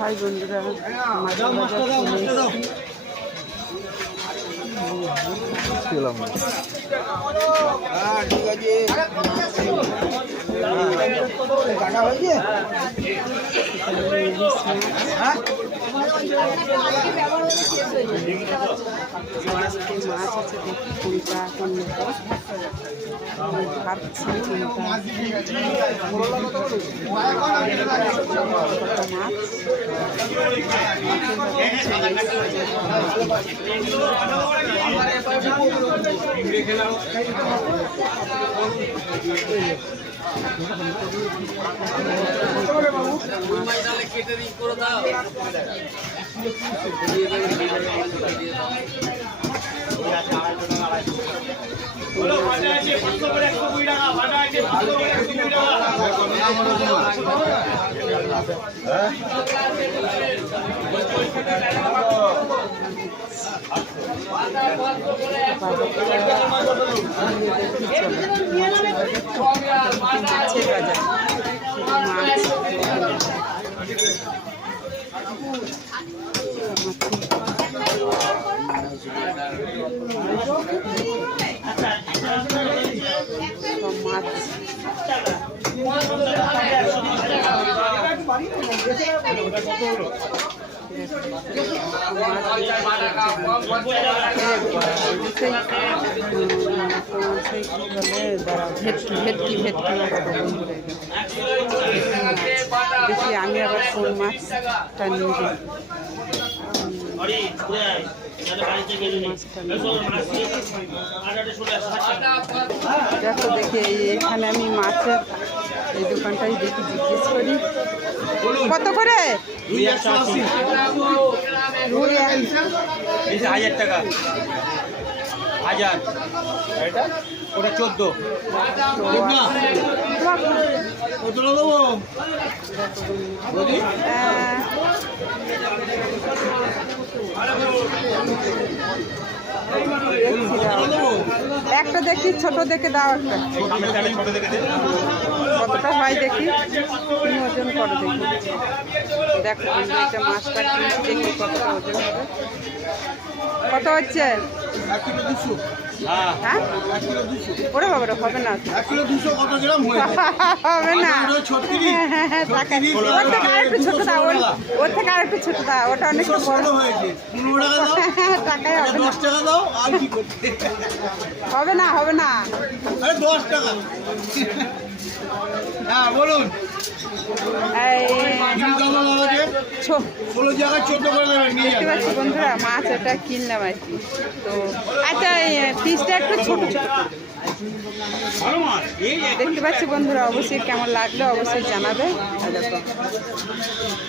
High বন্ধুরা, মাছের বাজার চলে মাছ আছে, দেখি কোনটা এখন নেব ভাবছি ভেটকি দেখি আমি আবার কোন মাছটা নিয়ে যাই। দেখো দেখি এখানে আমি মাছের এই দোকানটাই দেখি জিজ্ঞেস করি কত করে। 1000 টাকা 1000 এটা ওটা 14 একটা দেখি ছোট দেখে দাও, একটা কতটা হয় দেখি, তুমি ওজন করো দেখি। দেখো এটা মাছটা কিনছি, দেখি কতটা ওজন হবে। কত হচ্ছে? হ্যাঁ ওরে বাবা হবে না, হবে না। ওর থেকে আরেকটু ছোট দাও, ওর থেকে আরেকটু ছোট দাও, ওটা অনেক বড় টাকায় হবে না। হবে না, হবে না, 10 টাকা। হ্যাঁ বলুন। দেখতে পাচ্ছি বন্ধুরা মাছ এটা কিনলাম আর কি। তো আচ্ছা পিসটা একটু ছোট ছোট দেখতে পাচ্ছি বন্ধুরা, অবশ্যই কেমন লাগলো অবশ্যই জানাবে।